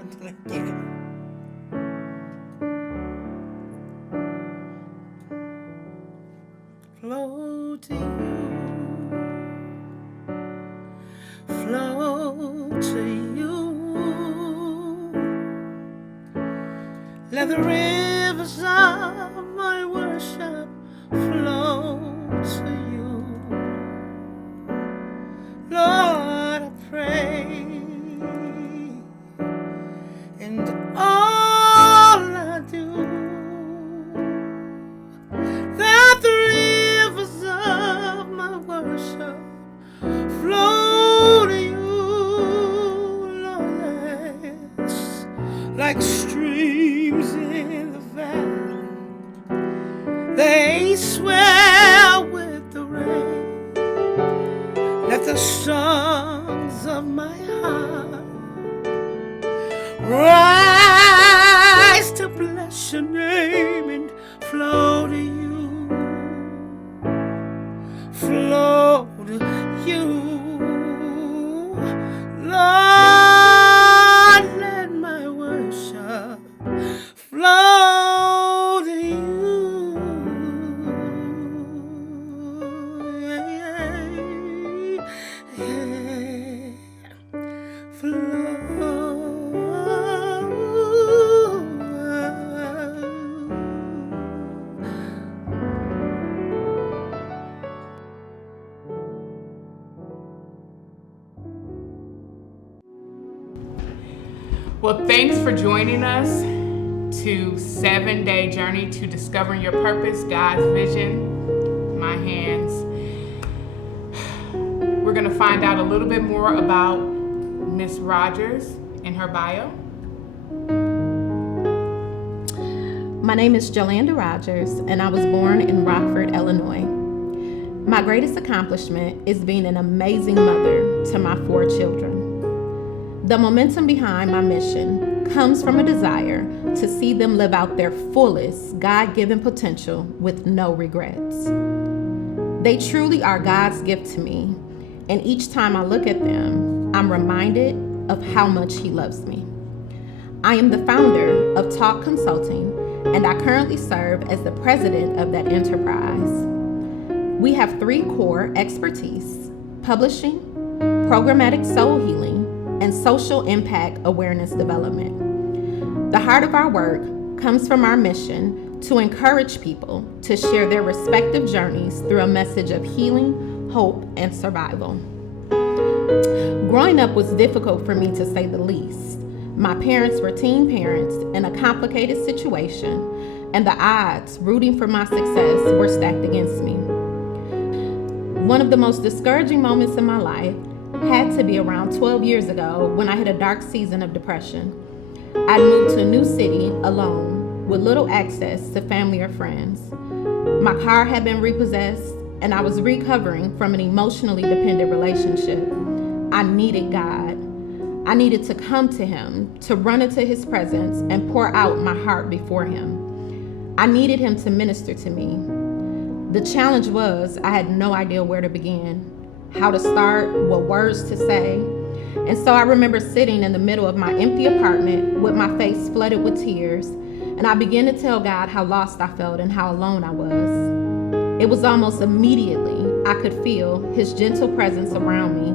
until I get it. Flow to you, flow to you. Let the rivers of my worship flow to you. Lord, I pray, and all I do, that the rivers of my worship flow to you, Lord, like streams in the valley. They swell with the rain. Let the songs of my heart rise to bless your name and flow to you, flow to you. Lord, let my worship flow to you. Well, thanks for joining us to 7-day journey to discovering your purpose, God's vision, my hands. We're going to find out a little bit more about Miss Rodgers and her bio. My name is JoLanda Rodgers, and I was born in Rockford, Illinois. My greatest accomplishment is being an amazing mother to my 4 children. The momentum behind my mission comes from a desire to see them live out their fullest God-given potential with no regrets. They truly are God's gift to me, and each time I look at them, I'm reminded of how much He loves me. I am the founder of Talk Consulting, and I currently serve as the president of that enterprise. We have 3 core expertise: publishing, programmatic soul healing, and social impact awareness development. The heart of our work comes from our mission to encourage people to share their respective journeys through a message of healing, hope, and survival. Growing up was difficult for me, to say the least. My parents were teen parents in a complicated situation, and the odds rooting for my success were stacked against me. One of the most discouraging moments in my life had to be around 12 years ago when I hit a dark season of depression. I'd moved to a new city alone with little access to family or friends. My car had been repossessed, and I was recovering from an emotionally dependent relationship. I needed God. I needed to come to Him, to run into His presence and pour out my heart before Him. I needed Him to minister to me. The challenge was I had no idea where to begin, how to start, what words to say. And so I remember sitting in the middle of my empty apartment with my face flooded with tears, and I began to tell God how lost I felt and how alone I was. It was almost immediately I could feel His gentle presence around me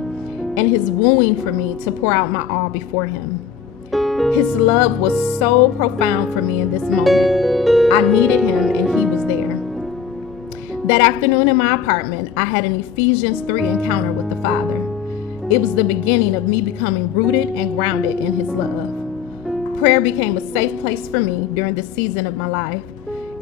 and His wooing for me to pour out my all before Him. His love was so profound for me in this moment. I needed Him, and He was there. That afternoon in my apartment, I had an Ephesians 3 encounter with the Father. It was the beginning of me becoming rooted and grounded in His love. Prayer became a safe place for me during this season of my life.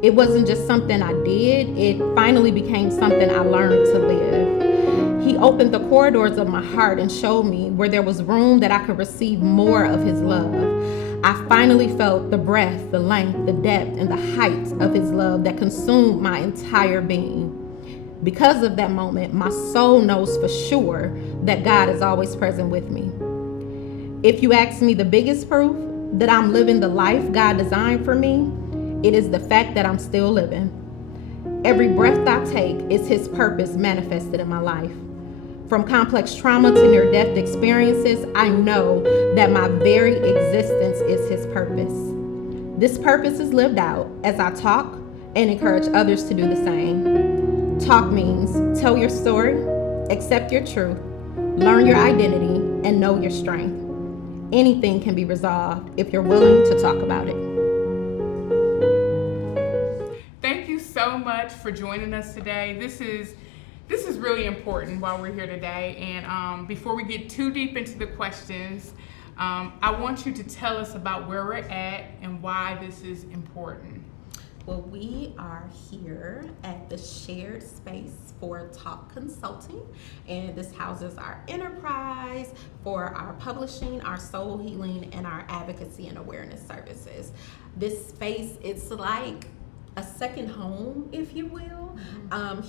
It wasn't just something I did, it finally became something I learned to live. He opened the corridors of my heart and showed me where there was room that I could receive more of His love. I finally felt the breadth, the length, the depth, and the height of His love that consumed my entire being. Because of that moment, my soul knows for sure that God is always present with me. If you ask me the biggest proof that I'm living the life God designed for me, it is the fact that I'm still living. Every breath I take is His purpose manifested in my life. From complex trauma to near-death experiences, I know that my very existence is his purpose. This purpose is lived out as I talk and encourage others to do the same. Talk means tell your story, accept your truth, learn your identity, and know your strength. Anything can be resolved if you're willing to talk about it. Thank you so much for joining us today. This is really important while we're here today. And before we get too deep into the questions, I want you to tell us about where we're at and why this is important. Well, we are here at the shared space for Talk Consulting, and this houses our enterprise for our publishing, our soul healing, and our advocacy and awareness services. This space, it's like a second home, if you will.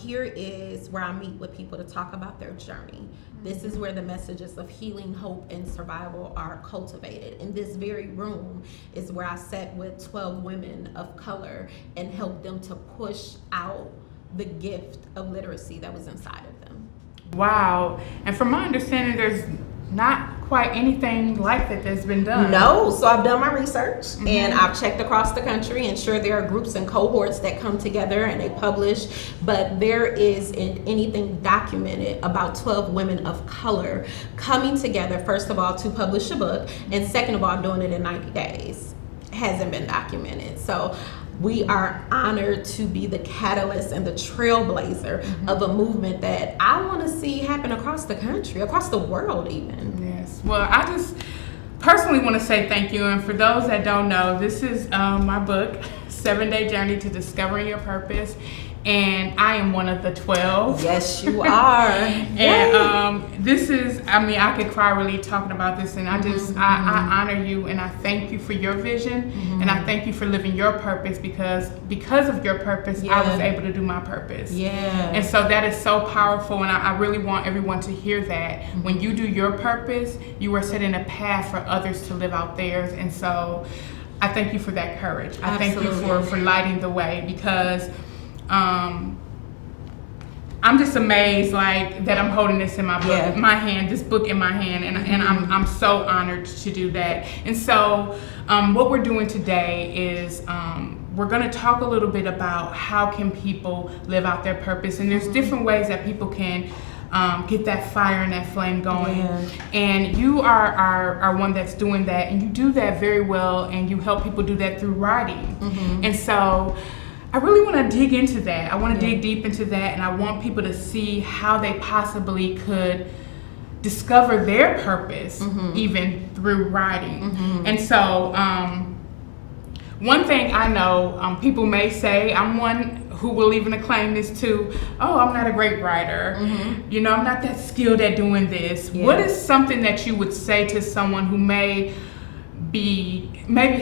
Here is where I meet with people to talk about their journey. This is where the messages of healing, hope, and survival are cultivated. In this very room is where I sat with 12 women of color and helped them to push out the gift of literacy that was inside of them. Wow. And from my understanding, there's not quite anything like that that's been done. No, so I've done my research and I've checked across the country, and sure, there are groups and cohorts that come together and they publish, but there isn't anything documented about 12 women of color coming together, first of all, to publish a book, and second of all, doing it in 90 days. Hasn't been documented. So we are honored to be the catalyst and the trailblazer of a movement that I want to see happen across the country, across the world even. Yes. Well, I just personally want to say thank you. And for those that don't know, this is my book, 7-Day Journey to Discovering Your Purpose. And I am one of the 12. Yes, you are. And this is, I could cry really talking about this, and I honor you, and I thank you for your vision, and I thank you for living your purpose, because of your purpose, I was able to do my purpose. Yeah. And so that is so powerful, and I really want everyone to hear that. When you do your purpose, you are setting a path for others to live out theirs, and so I thank you for that courage. I thank you for lighting the way, because I'm just amazed, like, that I'm holding this in my book, my hand, this book in my hand, and I'm so honored to do that. And so what we're doing today is we're going to talk a little bit about how can people live out their purpose, and there's different ways that people can get that fire and that flame going. And you are one that's doing that, and you do that very well, and you help people do that through writing. And so I really want to dig into that. I want to dig deep into that, and I want people to see how they possibly could discover their purpose even through writing. And so one thing I know, people may say, I'm one who will even acclaim this too, oh, I'm not a great writer. You know, I'm not that skilled at doing this. What is something that you would say to someone who maybe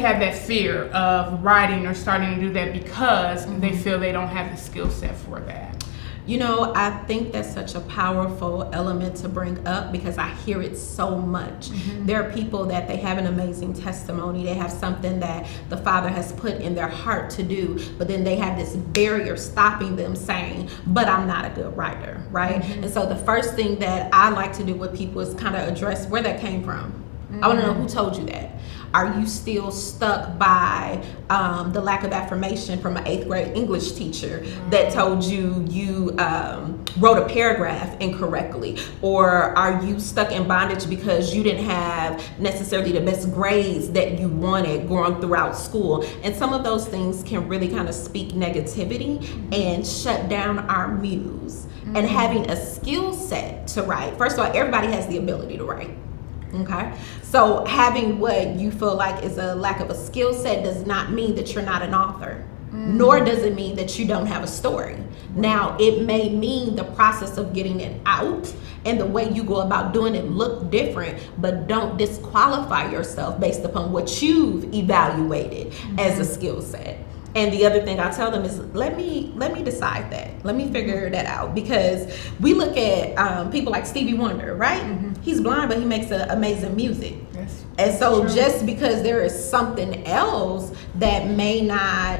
have that fear of writing or starting to do that because they feel they don't have the skill set for that? You know, I think that's such a powerful element to bring up, because I hear it so much. There are people that they have an amazing testimony, they have something that the Father has put in their heart to do, but then they have this barrier stopping them saying, but I'm not a good writer, right? And so the first thing that I like to do with people is kind of address where that came from. I want to know who told you that. Are you still stuck by the lack of affirmation from an 8th grade English teacher that told you wrote a paragraph incorrectly? Or are you stuck in bondage because you didn't have necessarily the best grades that you wanted going throughout school? And some of those things can really kind of speak negativity and shut down our muse. And having a skill set to write, first of all, everybody has the ability to write. Okay, so having what you feel like is a lack of a skill set does not mean that you're not an author, nor does it mean that you don't have a story. Now, it may mean the process of getting it out and the way you go about doing it look different, but don't disqualify yourself based upon what you've evaluated as a skill set. And the other thing I tell them is, let me decide that. Let me figure that out. Because we look at people like Stevie Wonder, right? He's blind, but he makes amazing music. Yes. And so just because there is something else that may not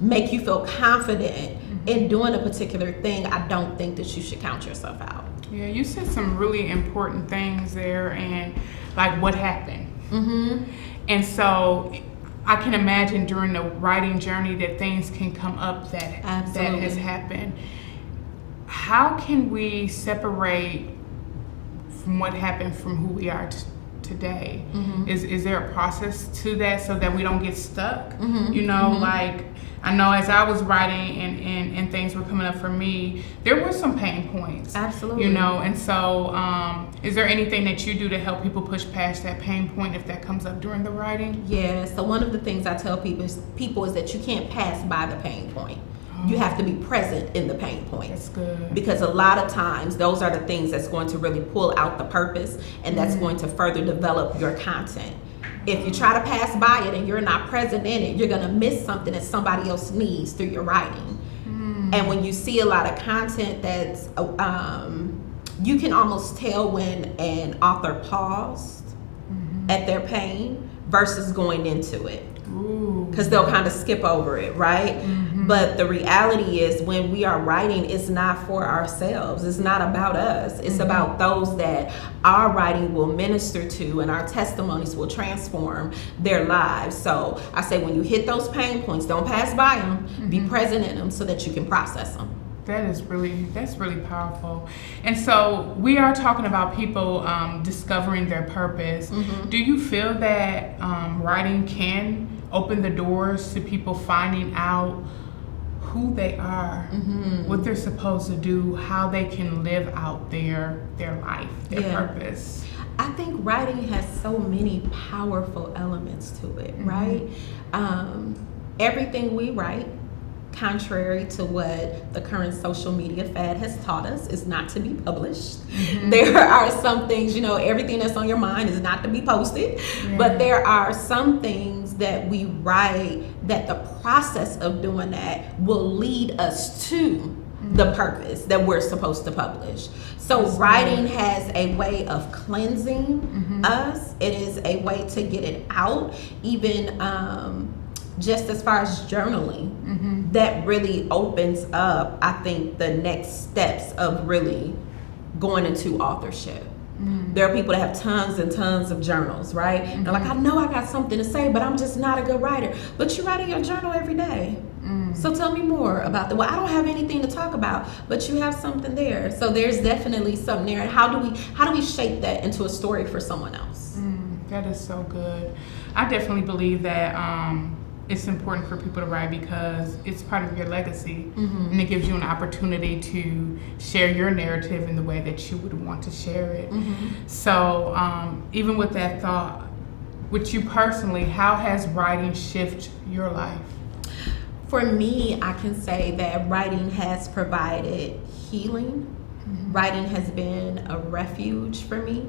make you feel confident in doing a particular thing, I don't think that you should count yourself out. Yeah, you said some really important things there, and like what happened. And so I can imagine during the writing journey that things can come up that has happened. How can we separate from what happened from who we are today? Is there a process to that so that we don't get stuck? You know, like I know as I was writing and things were coming up for me, there were some pain points. Absolutely. You know, and so is there anything that you do to help people push past that pain point if that comes up during the writing? Yeah, so one of the things I tell people is that you can't pass by the pain point. You have to be present in the pain point. That's good. Because a lot of times those are the things that's going to really pull out the purpose, and that's going to further develop your content. If you try to pass by it and you're not present in it, you're going to miss something that somebody else needs through your writing. And when you see a lot of content that's, you can almost tell when an author paused at their pain versus going into it. Because they'll kind of skip over it, right? But the reality is when we are writing, it's not for ourselves. It's not about us. It's about those that our writing will minister to and our testimonies will transform their lives. So I say when you hit those pain points, don't pass by them. Be present in them so that you can process them. That's really powerful. And so we are talking about people discovering their purpose. Do you feel that writing can open the doors to people finding out who they are, what they're supposed to do, how they can live out their life, their purpose? I think writing has so many powerful elements to it, right? Everything we write, contrary to what the current social media fad has taught us, is not to be published. There are some things, you know, everything that's on your mind is not to be posted, but there are some things that we write that the process of doing that will lead us to the purpose that we're supposed to publish. So writing has a way of cleansing us. It is a way to get it out, even just as far as journaling. That really opens up, I think, the next steps of really going into authorship. There are people that have tons and tons of journals, right? They're like, I know I got something to say, but I'm just not a good writer. But you write in your journal every day. So tell me more about that. Well, I don't have anything to talk about, but you have something there. So there's definitely something there. And how do we shape that into a story for someone else? That is so good. I definitely believe that it's important for people to write because it's part of your legacy, and it gives you an opportunity to share your narrative in the way that you would want to share it. So even with that thought, with you personally, how has writing shifted your life? For me, I can say that writing has provided healing. Writing has been a refuge for me.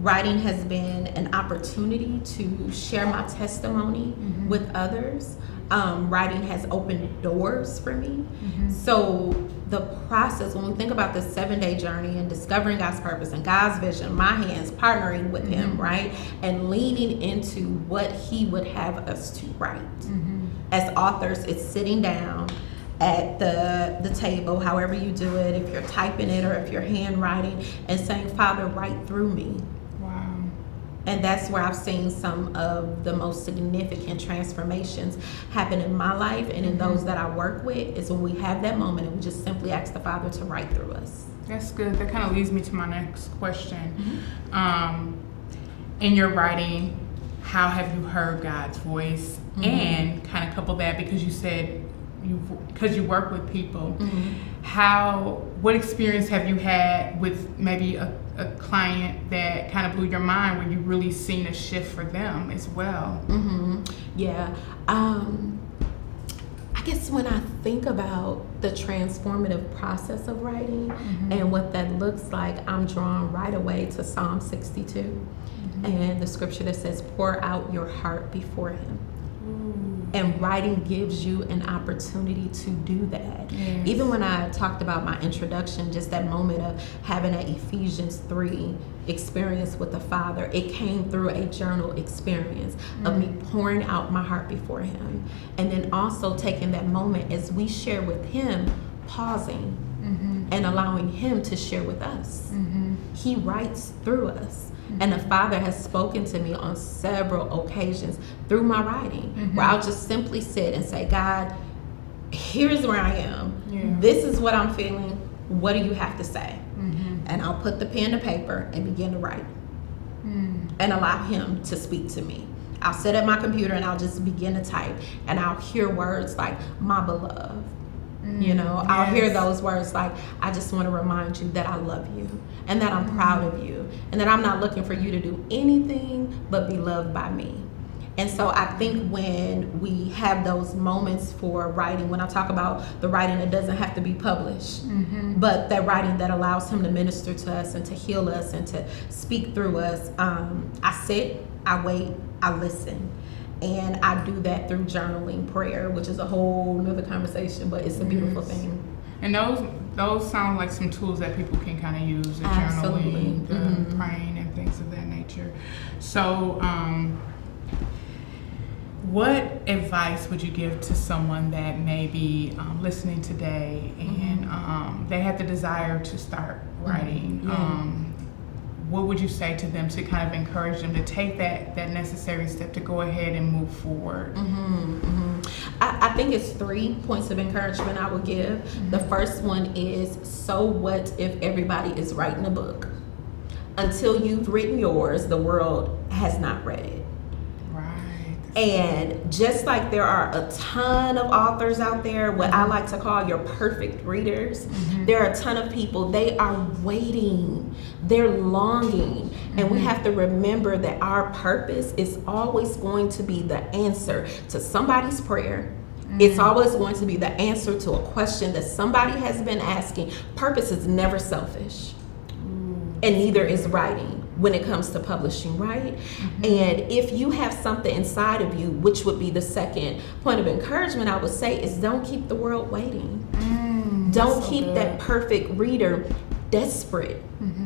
Writing has been an opportunity to share my testimony with others. Writing has opened doors for me. So the process, when we think about the 7-day journey and discovering God's purpose and God's vision, my hands partnering with Him, right? And leaning into what He would have us to write. As authors, it's sitting down at the table, however you do it, if you're typing it or if you're handwriting, and saying, Father, write through me. And that's where I've seen some of the most significant transformations happen in my life and in those that I work with, is when we have that moment and we just simply ask the Father to write through us. That's good. That kind of leads me to my next question. In your writing, how have you heard God's voice? And kind of couple that, because you said because you work with people, what experience have you had with maybe a client that kind of blew your mind, where you really seen a shift for them as well? Yeah. I guess when I think about the transformative process of writing and what that looks like, I'm drawn right away to Psalm 62 and the scripture that says, pour out your heart before Him. And writing gives you an opportunity to do that. Yes. Even when I talked about my introduction, just that moment of having an Ephesians 3 experience with the Father, it came through a journal experience of me pouring out my heart before Him. And then also taking that moment as we share with Him, pausing and allowing Him to share with us. He writes through us. And the Father has spoken to me on several occasions through my writing, where I'll just simply sit and say, God, here's where I am. This is what I'm feeling. What do you have to say? And I'll put the pen to paper and begin to write and allow Him to speak to me. I'll sit at my computer and I'll just begin to type, and I'll hear words like, my beloved. You know, I'll hear those words like, I just want to remind you that I love you and that I'm proud of you and that I'm not looking for you to do anything but be loved by me. And so I think when we have those moments for writing, when I talk about the writing that doesn't have to be published, but that writing that allows Him to minister to us and to heal us and to speak through us, I sit, I wait, I listen. And I do that through journaling, prayer, which is a whole nother conversation, but it's a beautiful thing. And those sound like some tools that people can kind of use, the Absolutely. journaling, the praying, and things of that nature. So, what advice would you give to someone that may be listening today and they have the desire to start writing? What would you say to them to kind of encourage them to take that necessary step to go ahead and move forward? I think it's 3 points of encouragement I would give. The first one is, so what if everybody is writing a book? Until you've written yours, the world has not read it. And just like there are a ton of authors out there, what I like to call your perfect readers, there are a ton of people, they are waiting, they're longing. And we have to remember that our purpose is always going to be the answer to somebody's prayer. It's always going to be the answer to a question that somebody has been asking. Purpose is never selfish, and neither is writing when it comes to publishing, right? And if you have something inside of you, which would be the second point of encouragement, I would say, is don't keep the world waiting. Don't keep that perfect reader desperate.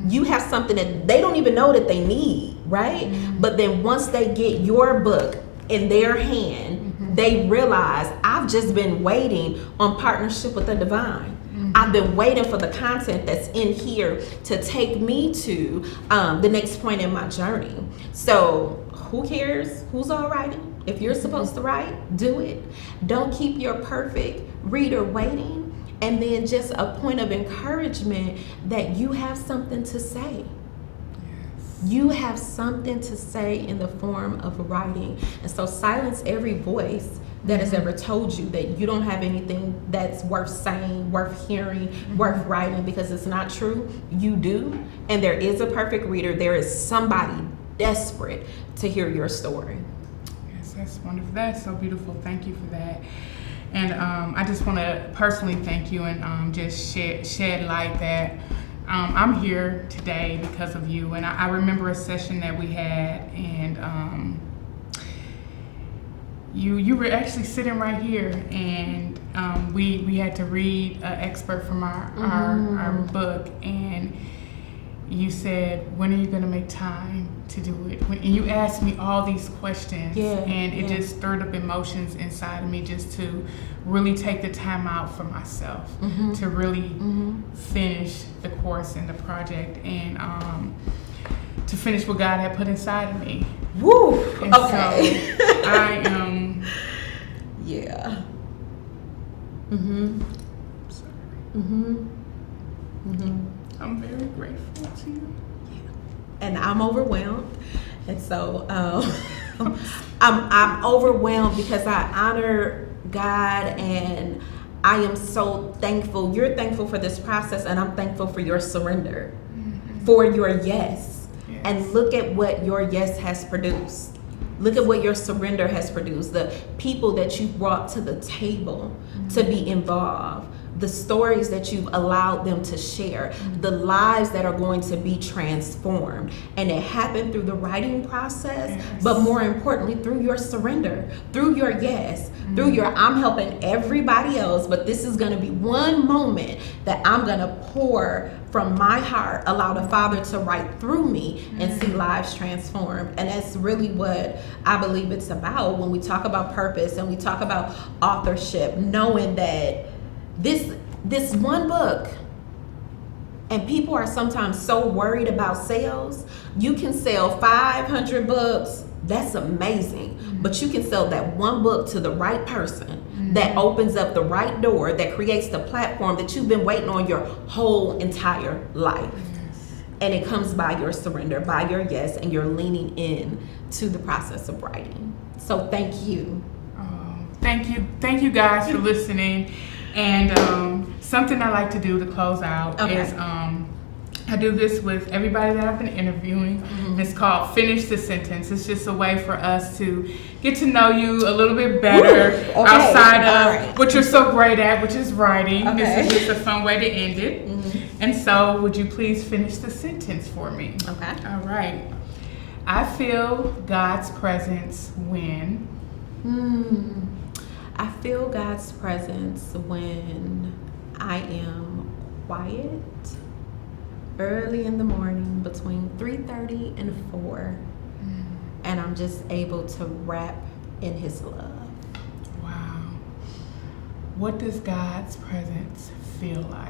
You have something that they don't even know that they need, right? But then once they get your book in their hand, they realize, I've just been waiting on partnership with the divine. I've been waiting for the content that's in here to take me to the next point in my journey. So who cares who's all writing? If you're supposed to write, do it. Don't keep your perfect reader waiting. And then just a point of encouragement that you have something to say. You have something to say in the form of writing. And so silence every voice that has ever told you that you don't have anything that's worth saying, worth hearing, worth writing, because it's not true. You do. And there is a perfect reader. There is somebody desperate to hear your story. Yes, that's wonderful. That's so beautiful. Thank you for that. And I just want to personally thank you and just shed light that I'm here today because of you. And I remember a session that we had, and you were actually sitting right here, and we had to read an excerpt from our book, and you said, when are you going to make time to do it? And you asked me all these questions, and it just stirred up emotions inside of me just to really take the time out for myself, to really finish the course and the project, and to finish what God had put inside of me. Woo! And Okay. So I am. Yeah. I'm very grateful to you. And I'm overwhelmed. And so I'm overwhelmed because I honor God, and I am so thankful. You're thankful for this process, and I'm thankful for your surrender, for your yes. And look at what your yes has produced. Look at what your surrender has produced. The people that you brought to the table to be involved. the stories that you've allowed them to share, the lives that are going to be transformed. And it happened through the writing process, but more importantly, through your surrender, through your yes, through your I'm helping everybody else, but this is going to be one moment that I'm going to pour from my heart, allow the Father to write through me and see lives transformed. And that's really what I believe it's about when we talk about purpose and we talk about authorship, knowing that this one book, and people are sometimes so worried about sales. You can sell 500 books, that's amazing, but you can sell that one book to the right person that opens up the right door, that creates the platform that you've been waiting on your whole entire life. And it comes by your surrender, by your yes, and you're leaning in to the process of writing. So thank you. Thank you guys for listening. And something I like to do to close out is I do this with everybody that I've been interviewing. It's called Finish the Sentence. It's just a way for us to get to know you a little bit better outside of what you're so great at, which is writing. This is just a fun way to end it. And so would you please finish the sentence for me? Okay. All right. I feel God's presence when... I feel God's presence when I am quiet early in the morning between 3:30 and 4, and I'm just able to wrap in His love. Wow. What does God's presence feel like?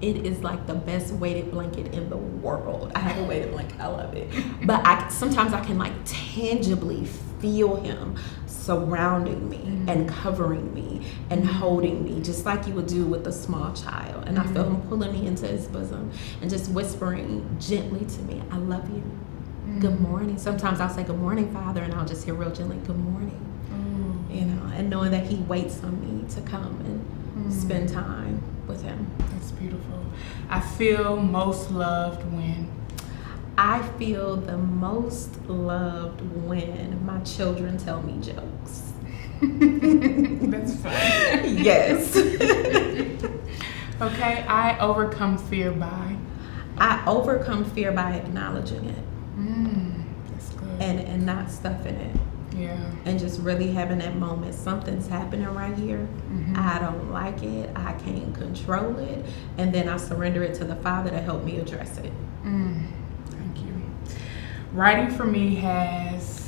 It is like the best weighted blanket in the world. I have a weighted blanket, I love it. But sometimes I can like tangibly feel Him surrounding me and covering me and holding me, just like you would do with a small child. And I feel Him pulling me into His bosom and just whispering gently to me, I love you. Good morning. Sometimes I'll say, good morning, Father, and I'll just hear real gently, good morning. You know, and knowing that He waits on me to come and spend time with Him. That's beautiful. I feel most loved when? I feel the most loved when my children tell me jokes. That's fun. Yes. Okay, I overcome fear by? I overcome fear by acknowledging it. That's good. And not stuffing it. Yeah. And just really having that moment. Something's happening right here. I don't like it. I can't control it. And then I surrender it to the Father to help me address it. Thank you. Writing for me has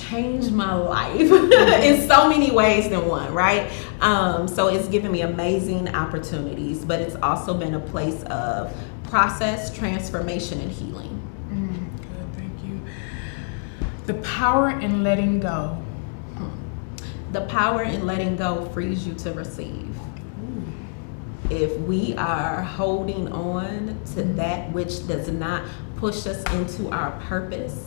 changed my life in so many ways than one, right? So it's given me amazing opportunities, but it's also been a place of process, transformation, and healing. Good, thank you. The power in letting go. The power in letting go frees you to receive. If we are holding on to that which does not push us into our purpose,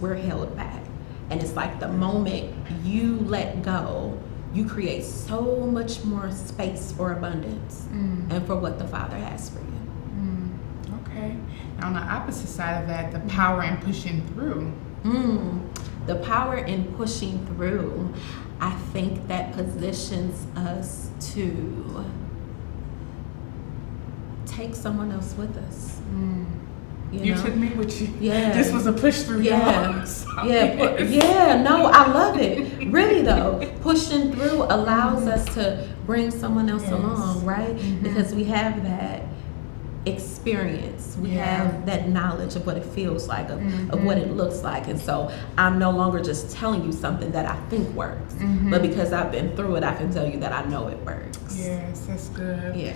we're held back. And it's like the moment you let go, you create so much more space for abundance and for what the Father has for you. Okay. Now on the opposite side of that, the power in pushing through. The power in pushing through, I think that positions us to take someone else with us. You know? Took me with you. Yeah. This was a push through. Yeah. No, I love it. Really though, pushing through allows us to bring someone else along, right? Because we have that experience. We have that knowledge of what it feels like, of what it looks like. And so I'm no longer just telling you something that I think works, but because I've been through it, I can tell you that I know it works. Yes, that's good. Yeah.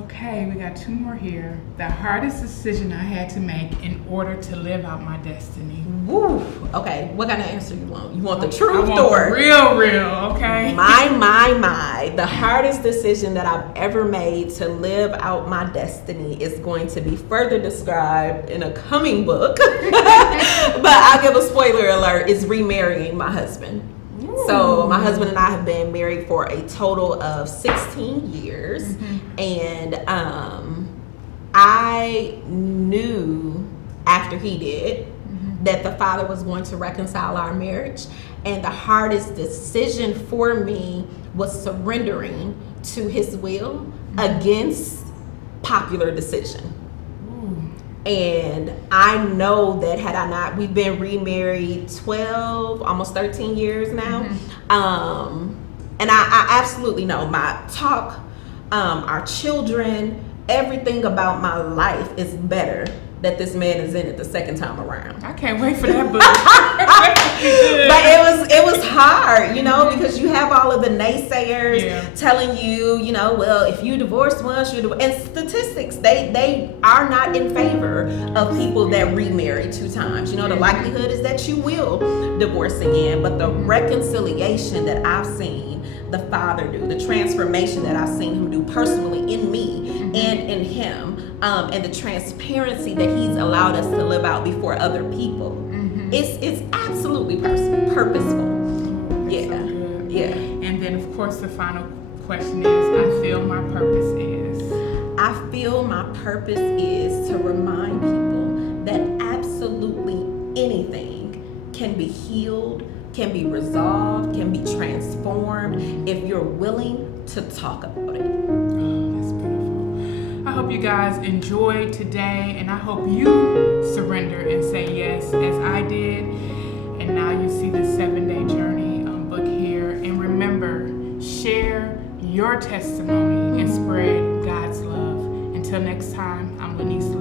Okay, we got two more here. The hardest decision I had to make in order to live out my destiny. Woo. Okay, what kind of answer you want? You want the truth I want or? the real, okay? My. The hardest decision that I've ever made to live out my destiny is going to be further described in a coming book. But I'll give a spoiler alert, it's remarrying my husband. So my husband and I have been married for a total of 16 years. And I knew after he did that the Father was going to reconcile our marriage. And the hardest decision for me was surrendering to his will against popular decision. And I know that had I not, we've been remarried 12, almost 13 years now. And I absolutely know my talk, our children, everything about my life is better that this man is in it the second time around. I can't wait for that book. But it was hard, you know, because you have all of the naysayers telling you, you know, well, if you divorce once, and statistics, they are not in favor of people that remarry 2 times. You know, the likelihood is that you will divorce again, but the reconciliation that I've seen the Father do, the transformation that I've seen him do personally in me and in him, and the transparency that he's allowed us to live out before other people. It's absolutely purposeful. Yeah. So Yeah. And then of course the final question is, I feel my purpose is to remind people that absolutely anything can be healed, can be resolved, can be transformed if you're willing to talk about it. That's beautiful. I hope you guys enjoyed today, and I hope you surrender and say yes as I did. And now you see the 7-Day Journey book here. And remember, share your testimony and spread God's love. Until next time, I'm Laneice